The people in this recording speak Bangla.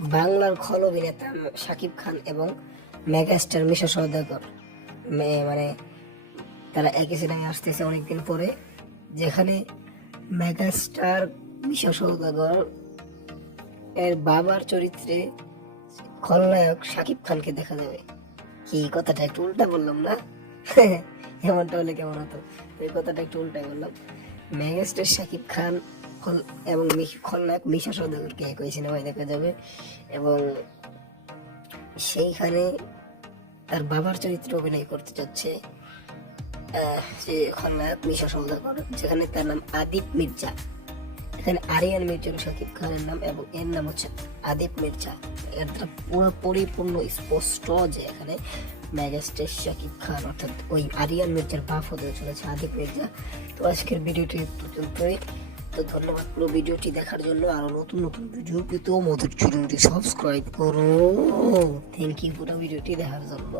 বাংলার খল অভিনেতা শাকিব খান এবং মেগাস্টার মিশা সওদাগর। মে- মানে তারা একই সিনেমায় আসতেছে অনেকদিন পরে, যেখানে মেগাস্টার মিশা সওদাগর এর বাবার চরিত্রে খলনায়ক শাকিব খানকে দেখা যাবে। কি কথাটা একটু উল্টা বললাম না? এমনটা হলে কেমন হতো? এই কথাটা একটু উল্টা বললাম। মেগাস্টার শাকিব খান এবং খলনায়ক মিশা সওদাগরকে একই সিনেমায় দেখা যাবে এবং সেইখানে তার বাবার চরিত্রে অভিনয় করতে যাচ্ছে যে খলনায়ক মিশা যেখানে তার নাম আদিপ মির্জা। এখানে আরিয়ান শাকিব খানের নাম এবং এর নাম হচ্ছে আদিপ মির্জা। এর দ্বারা পুরো পরিপূর্ণ স্পষ্ট যে এখানে ম্যাগাস্টার শাকিব খান, অর্থাৎ ওই আরিয়ান মির্জার বাপ হতে চলেছে আদিপ মির্জা। তো আজকের ভিডিওটি পর্যন্তই। তো ধন্যবাদ পুরো ভিডিওটি দেখার জন্য। আরও নতুন নতুন ভিডিও পেতেও মধুর চুরুটি সাবস্ক্রাইব করো। থ্যাংক ইউ পুরো ভিডিওটি দেখার জন্য।